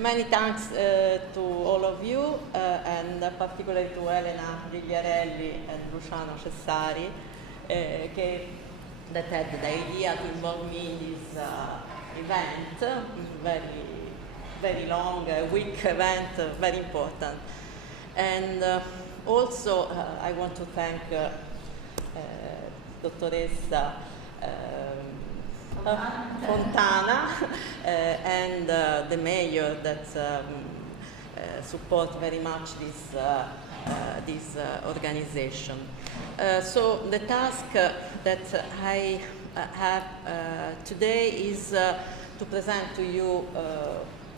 Many thanks to all of you, and particularly to Elena Gigliarelli and Luciano Cessari, that had the idea to involve me in this event, very long, week event, very important. And also, I want to thank Dottoressa Fontana and the mayor that support very much this organization. So the task that I have today is to present to you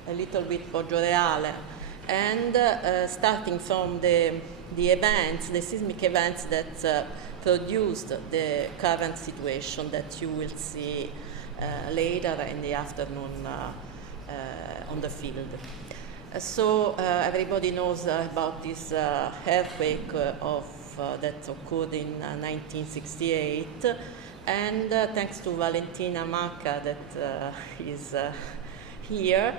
a little bit Poggioreale, and starting from the events, the seismic events that produced the current situation that you will see later in the afternoon on the field. So everybody knows about this earthquake that occurred in 1968, and thanks to Valentina Macca that is here,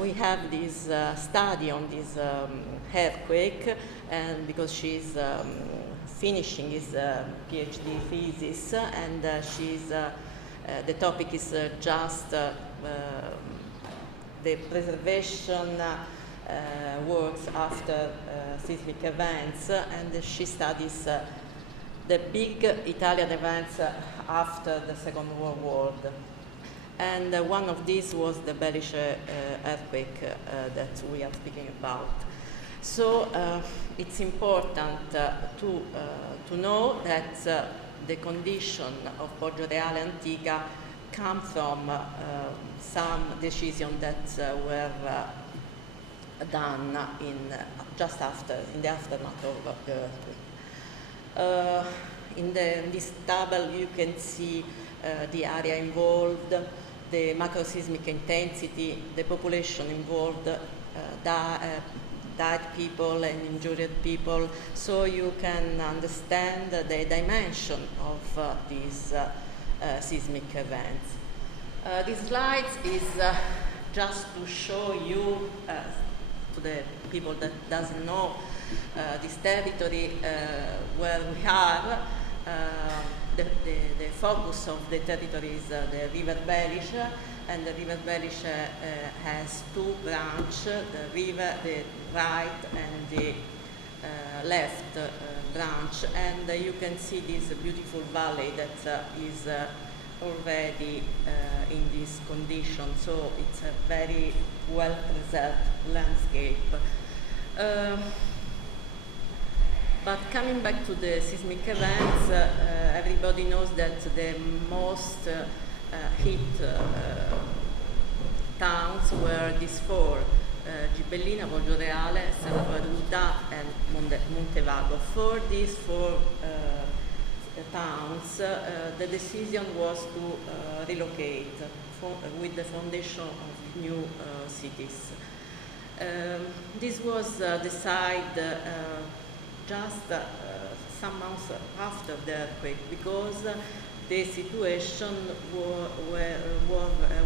we have this study on this earthquake, and because she's finishing his PhD thesis, and the topic is just the preservation works after seismic events, and she studies the big Italian events after the Second World War. And one of these was the Belice earthquake that we are speaking about. So it's important to know that the condition of Poggioreale Antica come from some decisions that were done just in the aftermath of the earthquake. In this table you can see the area involved, the macroseismic intensity, the population involved, died people and injured people, so you can understand the dimension of these seismic events. This slide is just to show you, to the people that doesn't know this territory where we are, the focus of the territory is the River Belice, and the River Belice has two branches, the right and the left branch, and you can see this beautiful valley that is already in this condition, so it's a very well preserved landscape. But coming back to the seismic events, everybody knows that the most hit towns were these four: Gibellina, Poggioreale, Salvaruta, and Montevago. For these four towns, the decision was to relocate with the foundation of new cities. This was decided just some months after the earthquake, because the situation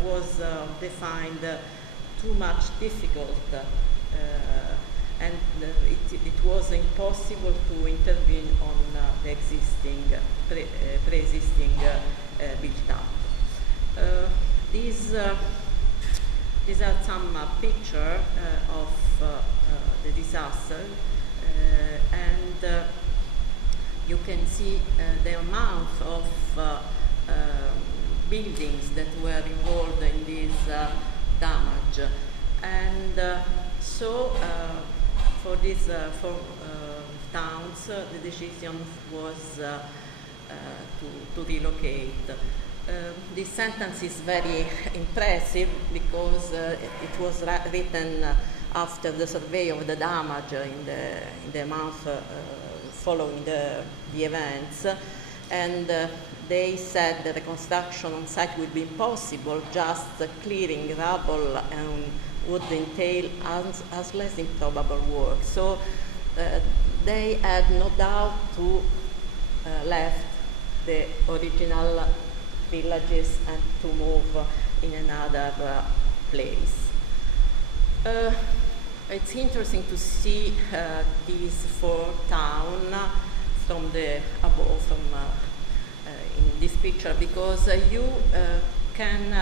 was defined too much difficult, and it was impossible to intervene on the existing, pre-existing build-up. These are some pictures of the disaster, and you can see the amount of buildings that were involved in this damage. And so for these four towns, the decision was to relocate. This sentence is very impressive because it was written after the survey of the damage in the month following the events, and they said that the construction on site would be impossible, just clearing rubble and would entail as less improbable work. So they had no doubt to left the original villages and to move in another place. It's interesting to see these four towns from the above, in this picture, because you can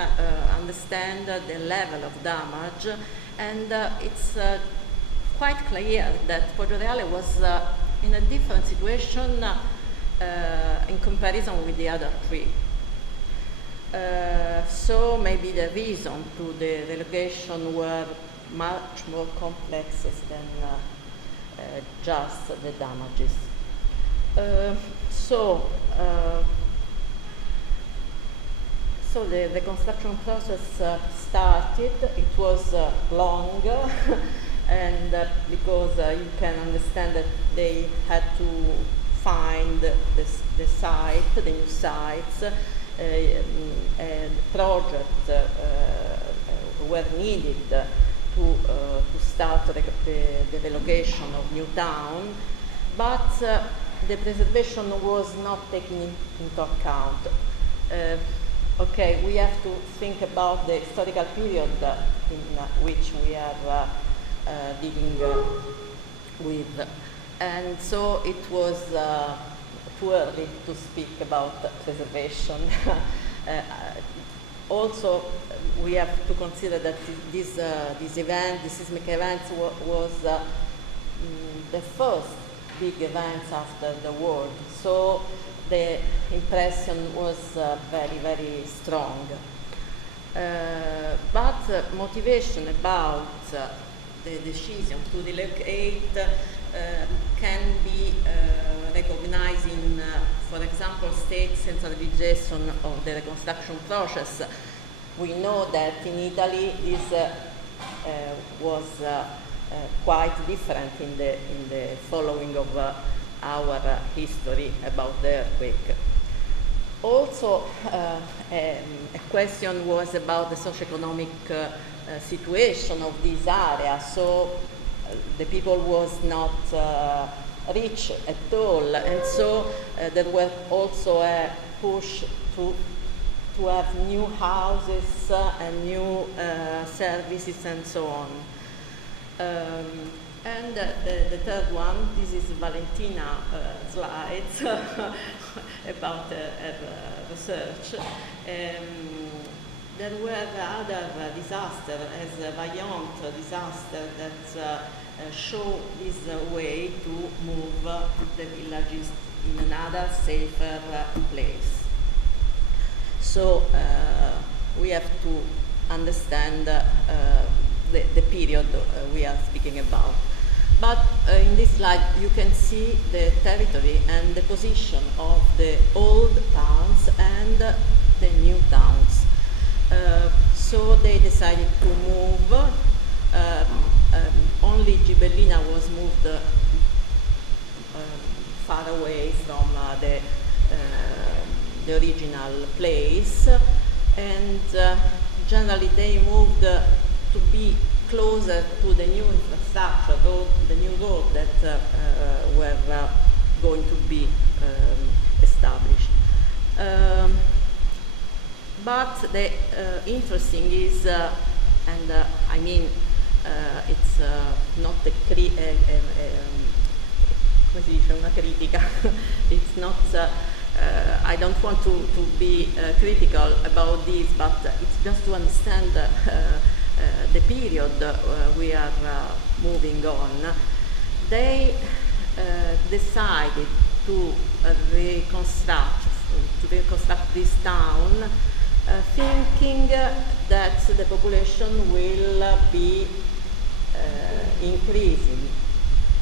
understand the level of damage, and it's quite clear that Poggioreale was in a different situation in comparison with the other three. So maybe the reason to the relegation were much more complex than just the damages. So the reconstruction process started. It was long, and because you can understand that they had to find the site, the new sites, and projects were needed to start the relocation of new town, but the preservation was not taken into account. Okay, we have to think about the historical period in which we are dealing with, and so it was too early to speak about preservation. Also, we have to consider that this event, the seismic event, was the first big event after the war. So the impression was very, very strong. But motivation about the decision to relocate can be recognized in, for example, state centralization of the reconstruction process. We know that in Italy this was quite different in the following of our history about the earthquake. Also, a question was about the socioeconomic situation of this area. So the people was not rich at all, and so there was also a push to have new houses and new services and so on. And the third one, this is Valentina slides about research. There were other disasters, as a Vaillant disaster, that show this way to move the villages in another safer place. So we have to understand the period we are speaking about. But in this slide you can see the territory and the position of the old towns and the new towns. So they decided to move. Only Gibellina was moved far away from the original place, and generally they moved to be closer to the new infrastructure, the new road that were going to be established. But the interesting is, and I mean, it's not una critica. It's not. I don't want to be critical about this, but it's just to understand the period we are moving on. They decided to reconstruct this town, thinking that the population will be increasing.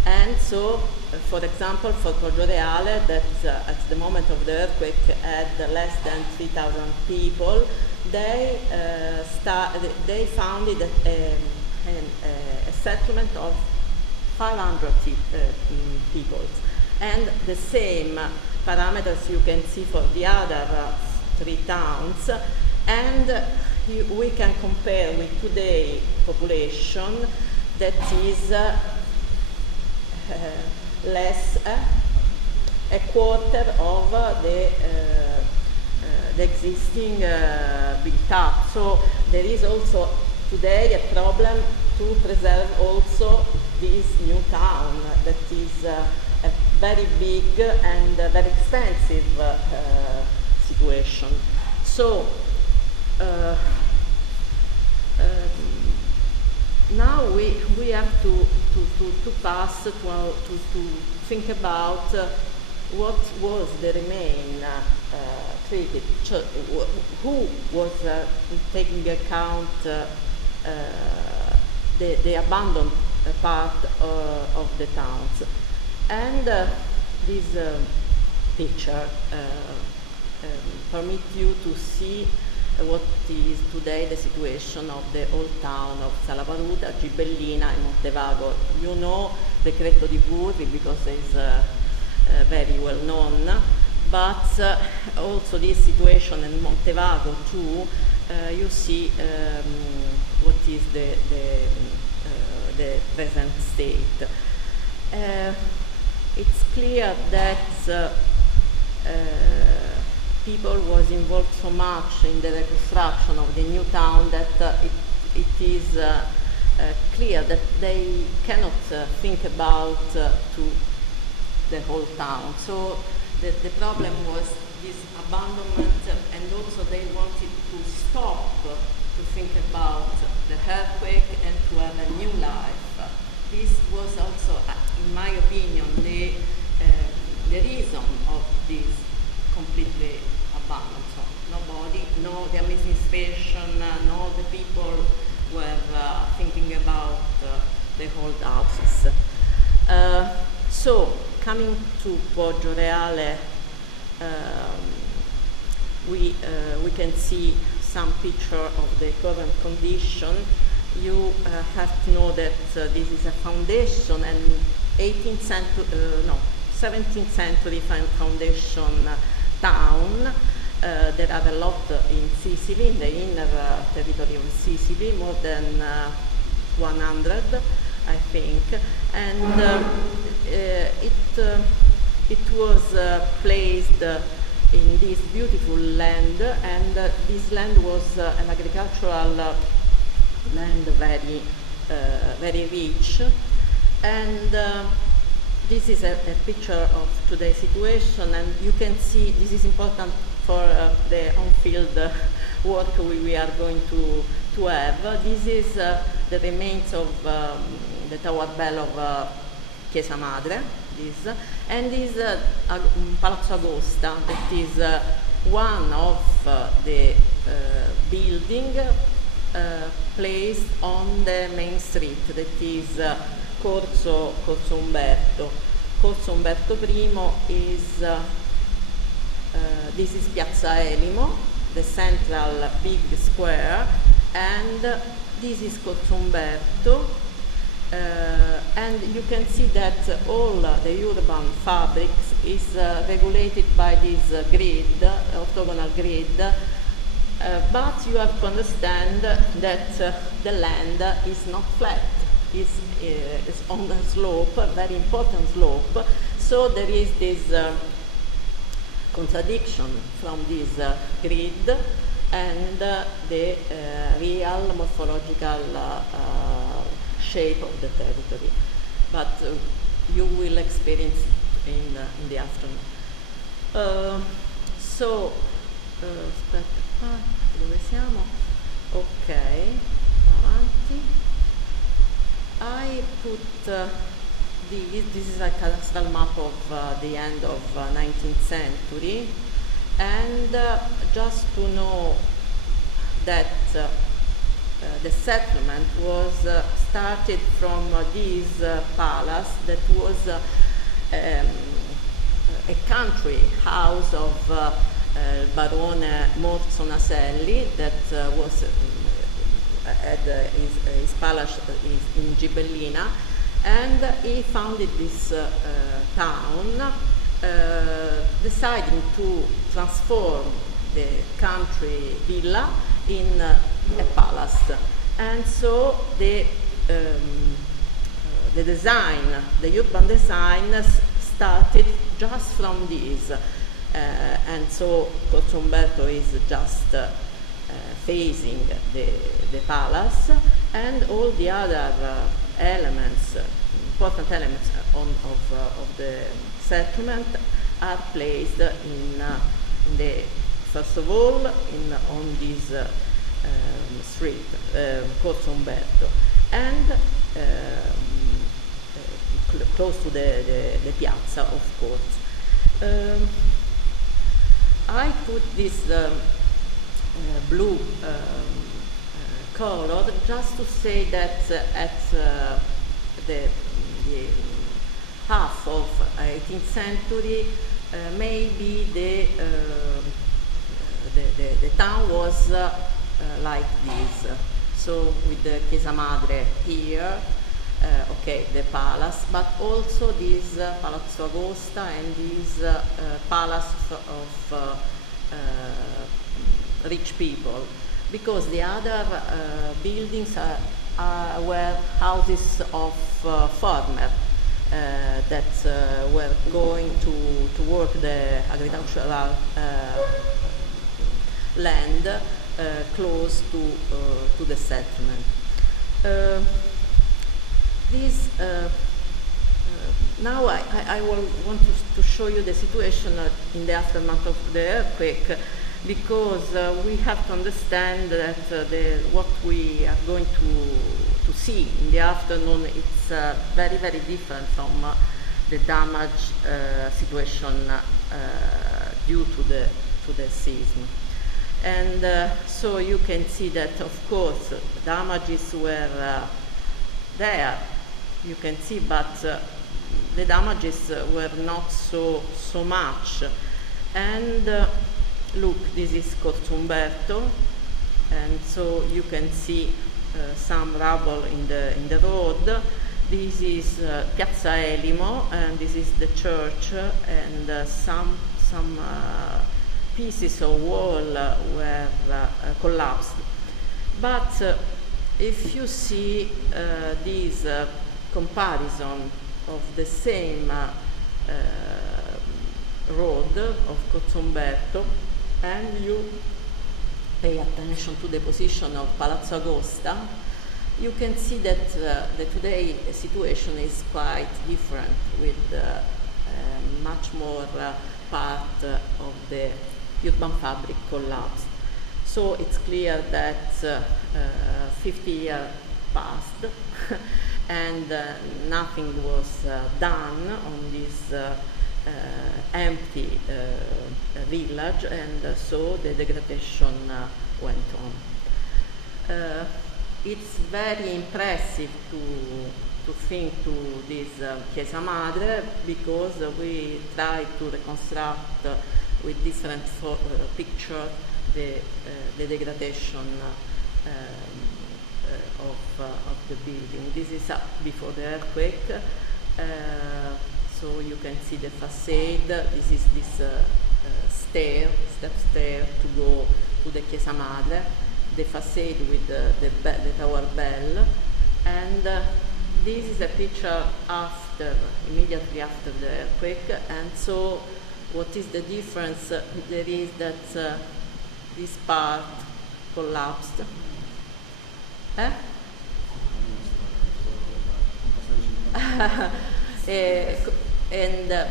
And so, for example, for Poggioreale, that at the moment of the earthquake had less than 3,000 people, they founded a settlement of 500 people. And the same parameters you can see for the other three towns, and we can compare with today's population that is less a quarter of the existing built up. So there is also today a problem to preserve also this new town that is a very big and very expensive situation. So now we have to pass to think about what was the remain treated, who was taking account the abandoned part of the towns. And this picture permits you to see what is today the situation of the old town of Salaparuta, Gibellina, and Montevago. You know the Cretto di Burri because it's very well known, but also this situation in Montevago too, you see what is the present state. It's clear that people was involved so much in the reconstruction of the new town that it is clear that they cannot think about to the whole town. So the problem was this abandonment, and also they wanted to stop to think about the earthquake and to have a new life. This was also, in my opinion, the reason of this completely abandoned. So nobody, no the administration, no the people were thinking about the old houses. So coming to Poggioreale, we can see some picture of the current condition. You have to know that this is a foundation and 17th century foundation town. There are a lot in Sicily, in the inner territory of Sicily, more than 100, I think, and it was placed in this beautiful land, and this land was an agricultural land, very rich, and this is a picture of today's situation, and you can see this is important for the on-field work we are going to have. This is the remains of the tower bell of Chiesa Madre, and this Palazzo Agosta, that is one of the building placed on the main street, that is Corso Umberto. Corso Umberto I is, this is Piazza Elimo, the central big square, and this is Corso Umberto, and you can see that all the urban fabrics is regulated by this grid, orthogonal grid, but you have to understand that the land is not flat. Is on a slope, a very important slope, so there is this contradiction from this grid and the real morphological shape of the territory, but you will experience in the afternoon. So, aspetta qua, dove siamo? Ok, avanti. I put this is a cadastral map of the end of 19th century, and just to know that the settlement was started from this palace that was a country house of Barone Morzo Naselli, that was had his palace in Gibellina, and he founded this town, deciding to transform the country villa in a palace. And so the design, the urban design started just from this, and so Corso Umberto is just facing the palace, and all the other elements, important elements of the settlement are placed in the, first of all, on this street, Corso Umberto, and close to the piazza, of course. I put this blue color just to say that at the half of 18th century, maybe the town was like this. So with the Chiesa Madre here, okay, the palace, but also this Palazzo Agosta and this palace of rich people, because the other buildings were houses of farmers that were going to work the agricultural land close to the settlement. Now I will want to show you the situation in the aftermath of the earthquake, because we have to understand that what we are going to see in the afternoon, it's very, very different from the damage situation due to the seism. And so you can see that, of course, damages were there, you can see, but the damages were not so much. And look, this is Corso Umberto, and so you can see some rubble in the road. This is Piazza Elimo, and this is the church, and some pieces of wall were collapsed. But if you see this comparison of the same road of Corso Umberto, and you pay attention to the position of Palazzo Agosta, you can see that the today situation is quite different, with much more part of the urban fabric collapsed. So it's clear that 50 years passed and nothing was done on this empty village, and so the degradation went on. It's very impressive to think to this Chiesa Madre, because we try to reconstruct with different pictures the degradation of the building. This is up before the earthquake. So you can see the facade. This is this step stair to go to the Chiesa Madre, the facade with the tower bell, and this is a picture immediately after the earthquake. And so what is the difference? There is that this part collapsed.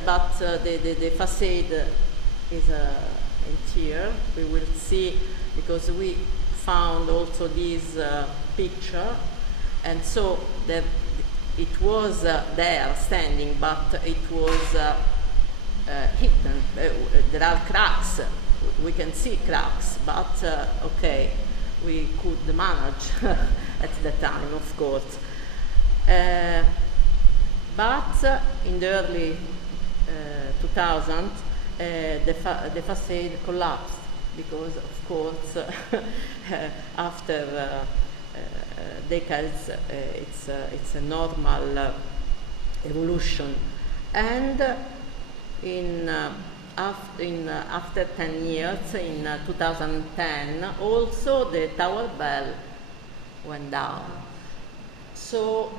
But the facade is in here. We will see, because we found also this picture, and so it was there standing, but it was hidden. There are cracks. We can see cracks, but okay, we could manage at the time, of course. But in the early 2000s, the facade collapsed, because, of course, after decades, it's a normal evolution. And after 10 years, in 2010, also the tower bell went down. So,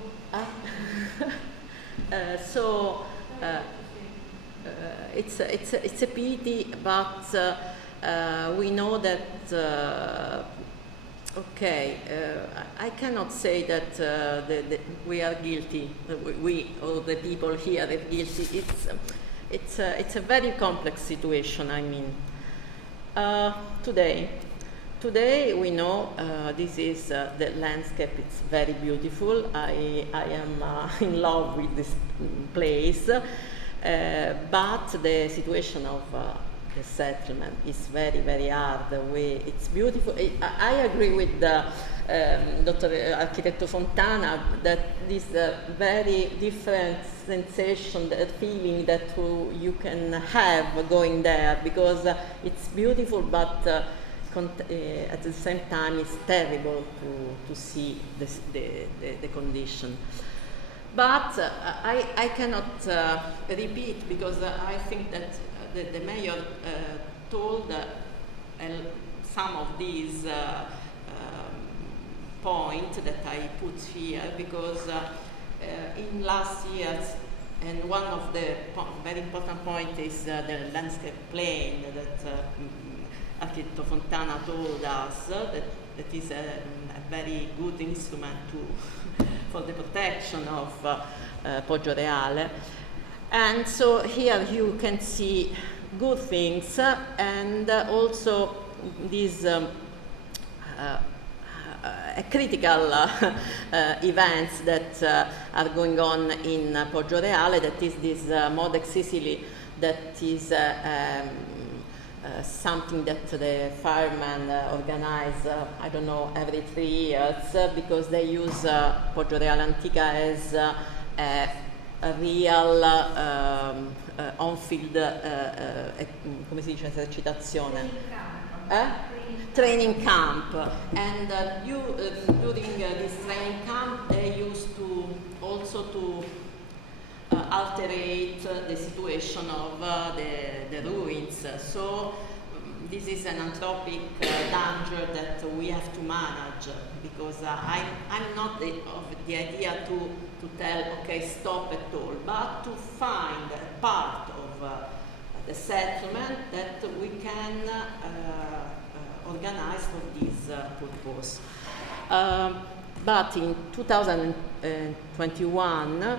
it's a pity, but we know that Okay, I cannot say that we are guilty. We or the people here are guilty. It's a very complex situation. I mean, today we know this is the landscape. It's very beautiful. I am in love with this place, but the situation of the settlement is very, very hard. It's beautiful. I agree with Dr. Architetto Fontana that this very different sensation, the feeling that you can have going there, because it's beautiful, but at the same time it's terrible to see the condition. But I cannot repeat, because I think that the mayor told some of these points that I put here, because in last years, and one of the very important points is the landscape plane that Architetto Fontana told us that is a very good instrument for the protection of Poggioreale. And so here you can see good things, and also these critical events that are going on in Poggioreale. That is this Modex Sicily, that is something that the firemen organize, I don't know, every 3 years, because they use Poggioreale Antica as a real on-field, come si dice, esercitazione? Training camp. And during this training camp, they used to also to alterate the situation of the ruins. So this is an anthropic danger that we have to manage, because I'm not of the idea to tell, okay, stop at all, but to find a part of the settlement that we can organize for this purpose. But in 2021,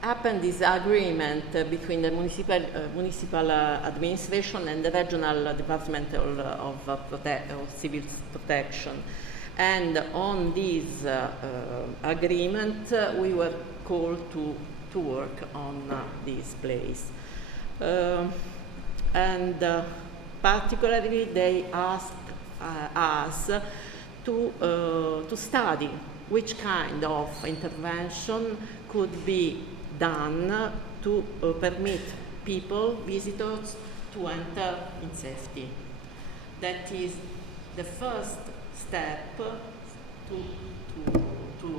happened this agreement between the municipal administration and the regional department of civil protection. And on this agreement, we were called to work on this place. And particularly, they asked us to study which kind of intervention could be done to permit people, visitors, to enter in safety. That is the first step to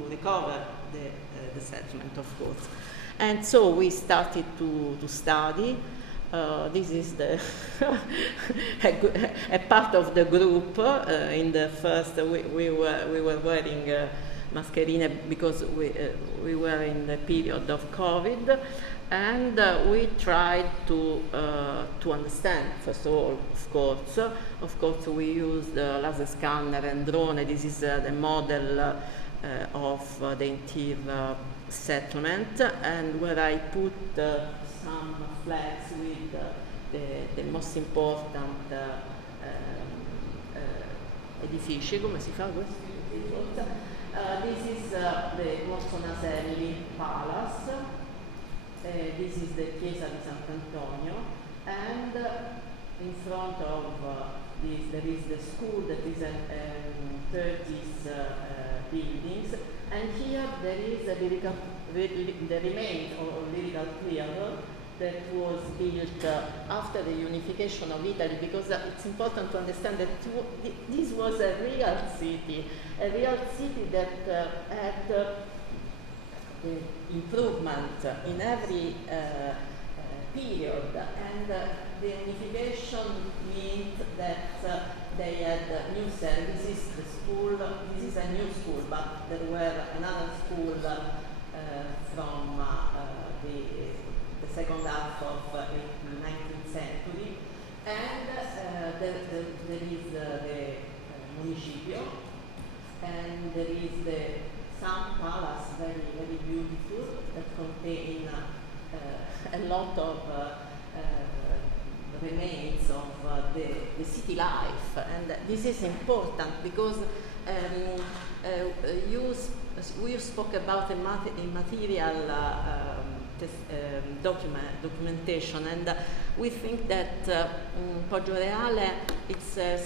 recover the settlement, of course. And so we started to study. This is a part of the group. In the first, we were wearing mascherine because we were in the period of COVID, and we tried to understand. First of all, of course, we used laser scanner and drone. This is the model of the interior settlement, and where I put some flags with the most important edifici. Come si fa questo? This is the Corso Naselli Palace. This is the Chiesa di Sant'Antonio, and in front of this there is the school that is a 30s buildings, and here there is the remains of lyrical theatre that was built after the unification of Italy, because it's important to understand that this was a real city that had improvement in every period, and the unification meant that they had new services. The school, this is a new school, but there were another school from the second half of the 19th century, And there is the municipio, and there is the Sun Palace, very, very beautiful, that contain a lot of remains of the city life. And this is important because we spoke about immaterial documentation, and we think that Poggioreale is a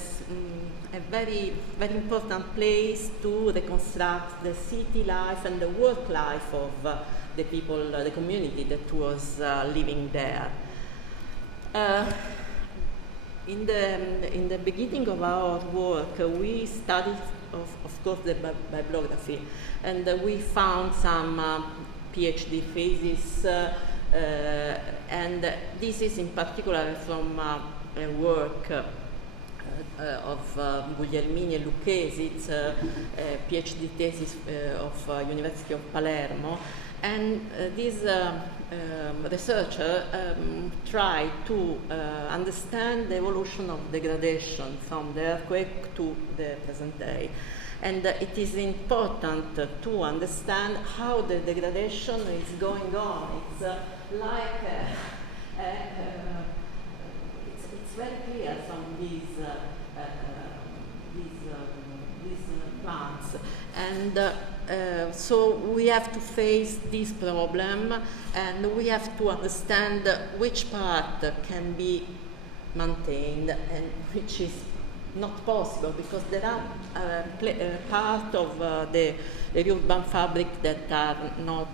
very, very important place to reconstruct the city life and the work life of the people, the community that was living there. In the beginning of our work, we studied, of course, the bibliography, and we found some PhD thesis, and this is in particular from a work of Guglielmini and Lucchesi. It's a PhD thesis of University of Palermo, and this researcher tried to understand the evolution of degradation from the earthquake to the present day. And it is important to understand how the degradation is going on. It's like it's very clear from these plants, and so we have to face this problem, and we have to understand which part can be maintained and which is not possible, because there are part of the urban fabric that are not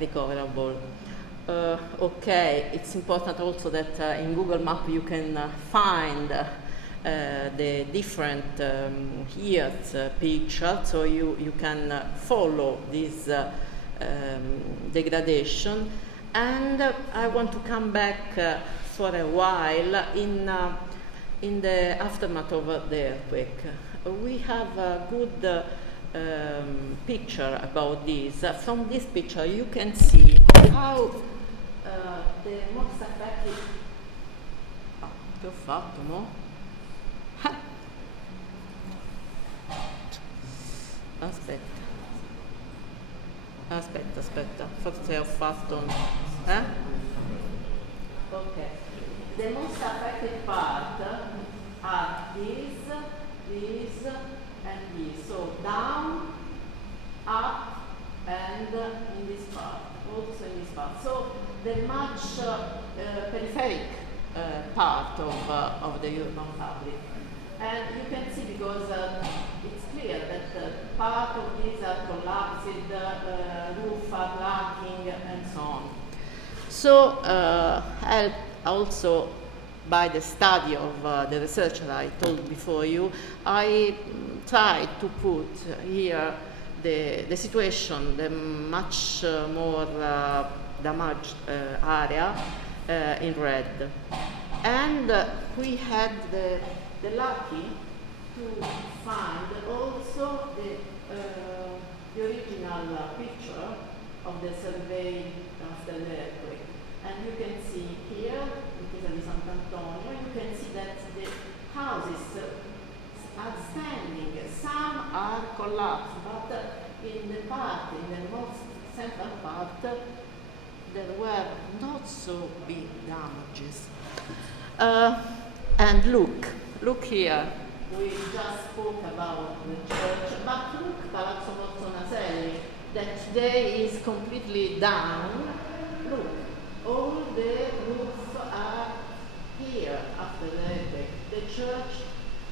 recoverable. Okay, it's important also that in Google Map you can find the different years picture, so you can follow this degradation. And I want to come back for a while in the aftermath of the earthquake. We have a good picture about this. From this picture you can see how the most affected... che ho fatto, no? Aspetta, forse ho fatto... Ok. The most affected part are this, and this. So down, up, and in this part, also in this part. So the much peripheric part of the urban fabric. And you can see, because it's clear that part of these are collapsed, roof are lacking, and so on. So helped also by the study of the researcher I told before you, I tried to put here the situation, the much more damaged area in red. And we had the lucky to find also the original picture of the survey after the earthquake. And you can see here, because of Sant'Antonio, you can see that the houses are standing. Some are collapsed, but in the most central part, there were not so big damages. And look here. We just spoke about the church, but look, Palazzo Bortonaselli, that today is completely down. Look, all the roofs are here after the earthquake. The church,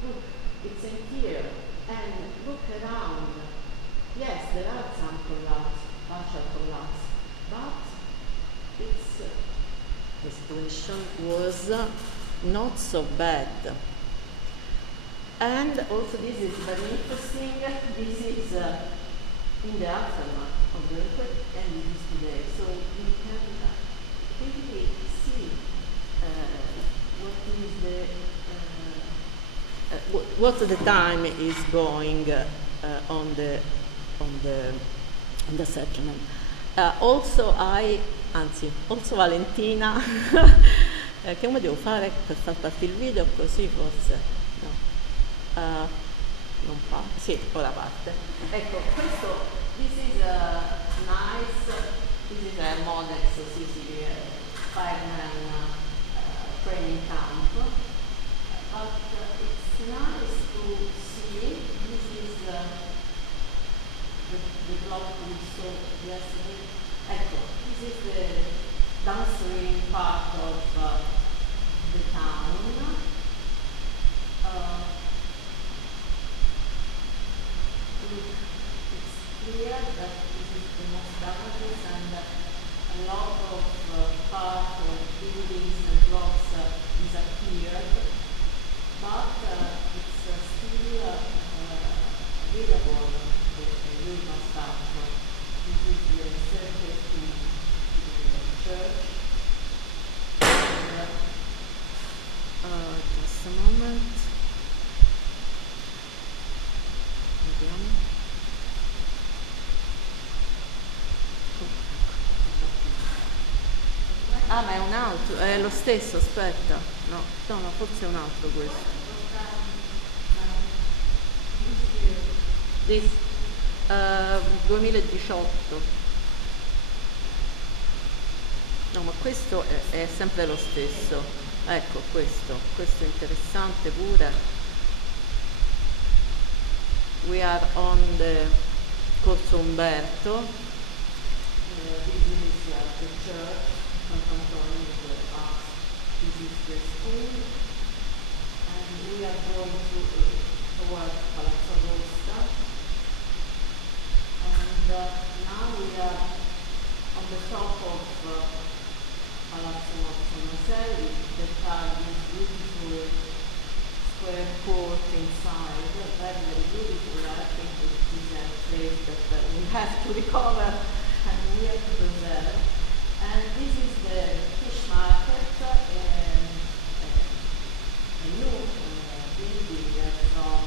look, it's in here. And look around. Yes, there are some collapse, partial collapse, but the situation was not so bad. And also this is very interesting. This is in the aftermath of the earthquake, and this is today. So you can really see what the time is going on the settlement. Also Valentina Come devo fare per far partire il video? Così forse? No. Non fa? Sì, ora parte. Ecco, questo, this is a nice, this is a Modex Sicily fireman training camp. But it's nice to see, this is the block we saw yesterday. Ecco, this is the downstream part of the town. Look, it's clear that this is the most damages and a lot of part of buildings and blocks disappeared, but it's still available, the urban structure. This is the circuit to the church. Just a moment. Vediamo. Ah, ma è un altro, è lo stesso, aspetta. No, forse è un altro questo. This 2018. No, ma questo è sempre lo stesso. Ecco, questo è interessante pure. We are on the Corso Umberto. This is the church, Sant'Antonio the Arts. This is the school, and we are going towards Palazzo Rosta. And now we are on the top of Palazzo Maselli, that are this beautiful square court inside, very, very beautiful. I think it is a place that we have to recover and we have to preserve. And this is the fish market, a new building from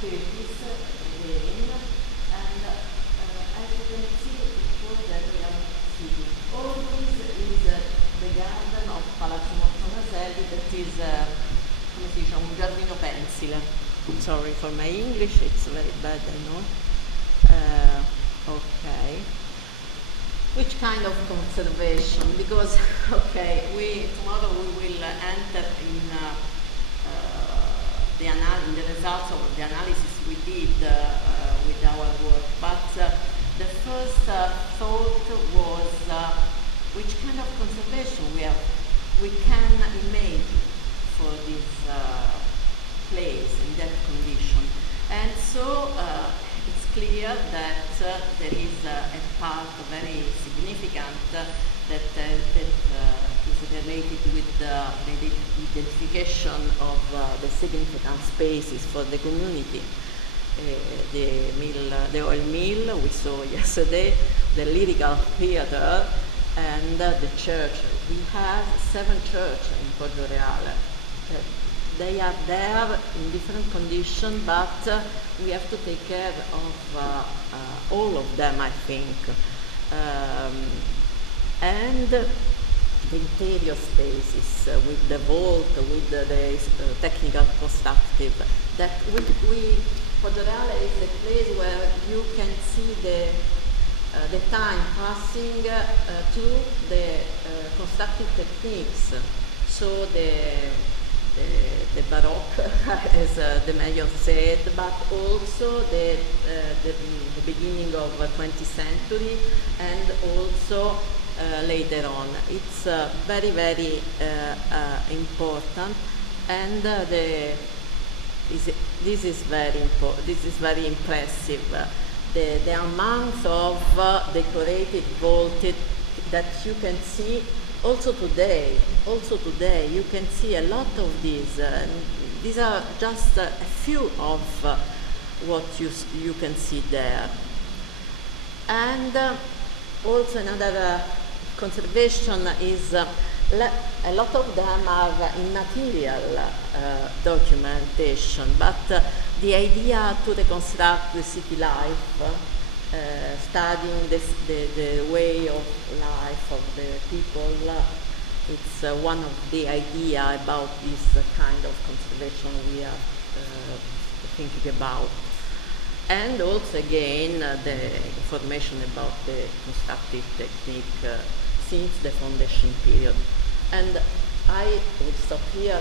30s again, and as you can see, it was a real city. All this is the garden of Palazzo Maselli, that is come si dice, un giardino pensile. Sorry for my English, it's very bad, I know. Okay. Which kind of conservation? Because, okay, tomorrow we will enter in the results of the analysis we did with our work. But the first thought was which kind of conservation we can imagine for this place in that condition. And so it's clear that there is a part very significant that is related with the identification of the significant spaces for the community. The oil mill we saw yesterday, the lyrical theater, and the church. We have 7 churches in Poggioreale. They are there in different conditions, but we have to take care of all of them, I think. And the interior spaces with the vault, with the technical constructive. That Poggioreale is a place where you can see the time passing through the constructive techniques. So the Baroque, as the mayor said, but also the beginning of 20th century, and also later on. It's very, very important, and this is very important. This is very impressive. The amount of decorated vaulted that you can see also today. You can see a lot of these. These are just a few of what you can see there. And also another conservation is a lot of them are immaterial documentation, but the idea to reconstruct the city life, studying the way of life of the people, it's one of the idea about this kind of conservation we are thinking about. And also again the information about the constructive technique since the foundation period. And I will stop here.